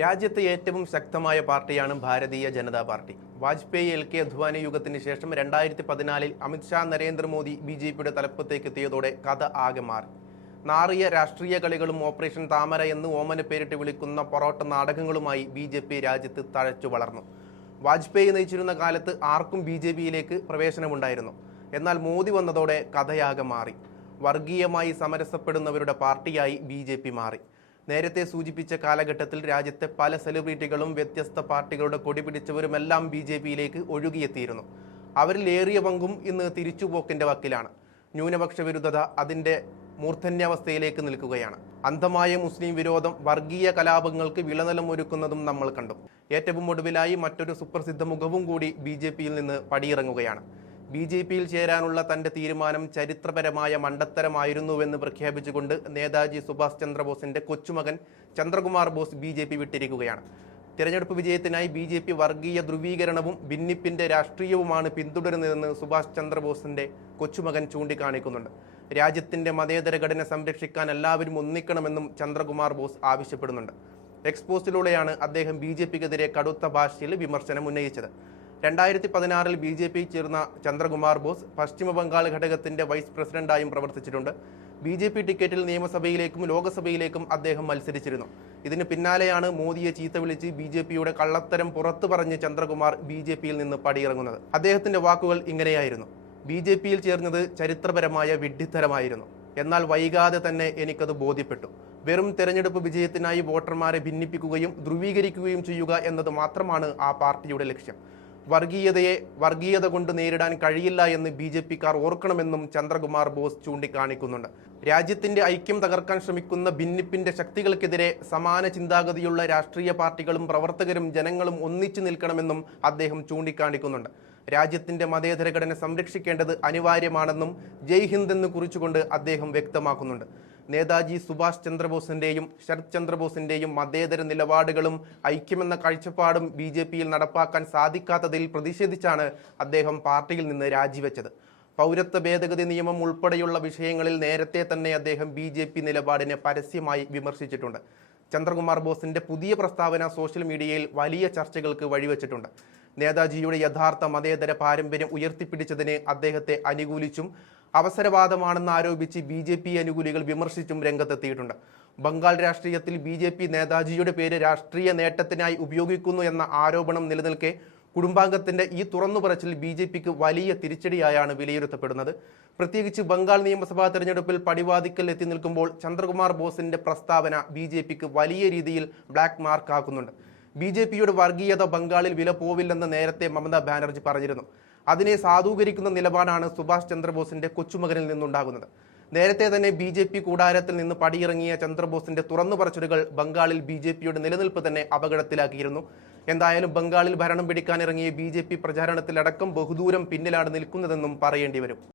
രാജ്യത്തെ ഏറ്റവും ശക്തമായ പാർട്ടിയാണ് ഭാരതീയ ജനതാ പാർട്ടി. വാജ്പേയി LK അദ്വാനി യുഗത്തിന് ശേഷം 2014 അമിത്ഷാ നരേന്ദ്രമോദി BJPയുടെ തലപ്പത്തേക്ക് എത്തിയതോടെ കഥ ആകെ മാറി. നാറിയ രാഷ്ട്രീയ കളികളും ഓപ്പറേഷൻ താമര എന്ന് ഓമന പേരിട്ട് വിളിക്കുന്ന പൊറോട്ട നാടകങ്ങളുമായി BJP രാജ്യത്ത് തഴച്ചു വളർന്നു. വാജ്പേയി നയിച്ചിരുന്ന കാലത്ത് ആർക്കും BJPയിലേക്ക് പ്രവേശനമുണ്ടായിരുന്നു. എന്നാൽ മോദി വന്നതോടെ കഥയാകെ മാറി. വർഗീയമായി സമരസപ്പെടുന്നവരുടെ പാർട്ടിയായി BJP മാറി. നേരത്തെ സൂചിപ്പിച്ച കാലഘട്ടത്തിൽ രാജ്യത്തെ പല സെലിബ്രിറ്റികളും വ്യത്യസ്ത പാർട്ടികളുടെ കൊടി പിടിച്ചവരുമെല്ലാം BJPയിലേക്ക് ഒഴുകിയെത്തിയിരുന്നു. അവരിൽ ഏറിയ പങ്കും ഇന്ന് തിരിച്ചുപോക്കിന്റെ വക്കിലാണ്. ന്യൂനപക്ഷ വിരുദ്ധത അതിന്റെ മൂർധന്യാവസ്ഥയിലേക്ക് നിൽക്കുകയാണ്. അന്ധമായ മുസ്ലിം വിരോധം വർഗീയ കലാപങ്ങൾക്ക് വിളനിലം ഒരുക്കുന്നതും നമ്മൾ കണ്ടു. ഏറ്റവും ഒടുവിലായി മറ്റൊരു സുപ്രസിദ്ധ മുഖവും കൂടി BJPയിൽ നിന്ന് പടിയിറങ്ങുകയാണ്. BJPയിൽ ചേരാനുള്ള തന്റെ തീരുമാനം ചരിത്രപരമായ മണ്ടത്തരമായിരുന്നുവെന്ന് പ്രഖ്യാപിച്ചുകൊണ്ട് നേതാജി സുഭാഷ് ചന്ദ്രബോസിന്റെ കൊച്ചുമകൻ ചന്ദ്രകുമാർ ബോസ് BJP വിട്ടിരിക്കുകയാണ്. തിരഞ്ഞെടുപ്പ് വിജയത്തിനായി BJP വർഗീയ ധ്രുവീകരണവും ഭിന്നിപ്പിന്റെ രാഷ്ട്രീയവുമാണ് പിന്തുടരുന്നതെന്ന് സുഭാഷ് ചന്ദ്രബോസിന്റെ കൊച്ചുമകൻ ചൂണ്ടിക്കാണിക്കുന്നുണ്ട്. രാജ്യത്തിന്റെ മതേതര ഘടന സംരക്ഷിക്കാൻ എല്ലാവരും ഒന്നിക്കണമെന്നും ചന്ദ്രകുമാർ ബോസ് ആവശ്യപ്പെടുന്നുണ്ട്. എക്സ്പോസ്റ്റിലൂടെയാണ് അദ്ദേഹം BJPക്കെതിരെ കടുത്ത ഭാഷയിൽ വിമർശനം ഉന്നയിച്ചത്. 2016 BJP ചേർന്ന ചന്ദ്രകുമാർ ബോസ് പശ്ചിമ ബംഗാൾ ഘടകത്തിന്റെ വൈസ് പ്രസിഡന്റായും പ്രവർത്തിച്ചിട്ടുണ്ട്. BJP ടിക്കറ്റിൽ നിയമസഭയിലേക്കും ലോക്സഭയിലേക്കും അദ്ദേഹം മത്സരിച്ചിരുന്നു. ഇതിന് പിന്നാലെയാണ് മോദിയെ ചീത്ത വിളിച്ച് BJPയുടെ കള്ളത്തരം പുറത്തു പറഞ്ഞ് ചന്ദ്രകുമാർ BJPയിൽ നിന്ന് പടിയിറങ്ങുന്നത്. അദ്ദേഹത്തിന്റെ വാക്കുകൾ ഇങ്ങനെയായിരുന്നു: BJPയിൽ ചേർന്നത് ചരിത്രപരമായ വിഡ്ഢിത്തരമായിരുന്നു. എന്നാൽ വൈകാതെ തന്നെ എനിക്കത് ബോധ്യപ്പെട്ടു. വെറും തെരഞ്ഞെടുപ്പ് വിജയത്തിനായി വോട്ടർമാരെ ഭിന്നിപ്പിക്കുകയും ധ്രുവീകരിക്കുകയും ചെയ്യുക എന്നത് മാത്രമാണ് ആ പാർട്ടിയുടെ ലക്ഷ്യം. വർഗീയത കൊണ്ട് നേരിടാൻ കഴിയില്ല എന്ന് BJPക്കാർ ഓർക്കണമെന്നും ചന്ദ്രകുമാർ ബോസ് ചൂണ്ടിക്കാണിക്കുന്നുണ്ട്. രാജ്യത്തിന്റെ ഐക്യം തകർക്കാൻ ശ്രമിക്കുന്ന ഭിന്നിപ്പിന്റെ ശക്തികൾക്കെതിരെ സമാന ചിന്താഗതിയുള്ള രാഷ്ട്രീയ പാർട്ടികളും പ്രവർത്തകരും ജനങ്ങളും ഒന്നിച്ചു നിൽക്കണമെന്നും അദ്ദേഹം ചൂണ്ടിക്കാണിക്കുന്നുണ്ട്. രാജ്യത്തിന്റെ മതേതര ഘടന സംരക്ഷിക്കേണ്ടത് അനിവാര്യമാണെന്നും ജയ് ഹിന്ദ് എന്ന് കുറിച്ചുകൊണ്ട് അദ്ദേഹം വ്യക്തമാക്കുന്നുണ്ട്. നേതാജി സുഭാഷ് ചന്ദ്രബോസിന്റെയും ശരത് ചന്ദ്രബോസിന്റെയും മതേതര നിലപാടുകളും ഐക്യമെന്ന കാഴ്ചപ്പാടും BJPയിൽ നടപ്പാക്കാൻ സാധിക്കാത്തതിൽ പ്രതിഷേധിച്ചാണ് അദ്ദേഹം പാർട്ടിയിൽ നിന്ന് രാജിവെച്ചത്. പൗരത്വ ഭേദഗതി നിയമം ഉൾപ്പെടെയുള്ള വിഷയങ്ങളിൽ നേരത്തെ തന്നെ അദ്ദേഹം BJP നിലപാടിനെ പരസ്യമായി വിമർശിച്ചിട്ടുണ്ട്. ചന്ദ്രകുമാർ ബോസിന്റെ പുതിയ പ്രസ്താവന സോഷ്യൽ മീഡിയയിൽ വലിയ ചർച്ചകൾക്ക് വഴിവെച്ചിട്ടുണ്ട്. നേതാജിയുടെ യഥാർത്ഥ മതേതര പാരമ്പര്യം ഉയർത്തിപ്പിടിച്ചതിനെ അദ്ദേഹത്തെ അനുകൂലിച്ചും അവസരവാദമാണെന്ന് ആരോപിച്ച് BJP അനുകൂലികൾ വിമർശിച്ചും രംഗത്തെത്തിയിട്ടുണ്ട്. ബംഗാൾ രാഷ്ട്രീയത്തിൽ BJP നേതാജിയുടെ പേര് രാഷ്ട്രീയ നേട്ടത്തിനായി ഉപയോഗിക്കുന്നു എന്ന ആരോപണം നിലനിൽക്കെ കുടുംബാംഗത്തിന്റെ ഈ തുറന്നുപറച്ചിൽ BJPക്ക് വലിയ തിരിച്ചടിയായാണ് വിലയിരുത്തപ്പെടുന്നത്. പ്രത്യേകിച്ച് ബംഗാൾ നിയമസഭാ തെരഞ്ഞെടുപ്പിൽ പടിവാതിക്കൽ എത്തി നിൽക്കുമ്പോൾ ചന്ദ്രകുമാർ ബോസിന്റെ പ്രസ്താവന BJPക്ക് വലിയ രീതിയിൽ ബ്ലാക്ക് മാർക്ക് ആക്കുന്നുണ്ട്. BJPയുടെ വർഗീയത ബംഗാളിൽ വില പോവില്ലെന്ന് നേരത്തെ മമതാ ബാനർജി പറഞ്ഞിരുന്നു. അതിനെ സാധൂകരിക്കുന്ന നിലപാടാണ് സുഭാഷ് ചന്ദ്രബോസിന്റെ കൊച്ചുമകനിൽ നിന്നുണ്ടാകുന്നത്. നേരത്തെ തന്നെ BJP കൂടാരത്തിൽ നിന്ന് പടിയിറങ്ങിയ ചന്ദ്രബോസിന്റെ തുറന്നുപറച്ചിലുകൾ ബംഗാളിൽ BJPയുടെ നിലനിൽപ്പ് തന്നെ അപകടത്തിലാക്കിയിരുന്നു. എന്തായാലും ബംഗാളിൽ ഭരണം പിടിക്കാനിറങ്ങിയ BJP പ്രചാരണത്തിലടക്കം ബഹുദൂരം പിന്നിലാണ് നിൽക്കുന്നതെന്നും പറയേണ്ടി വരും.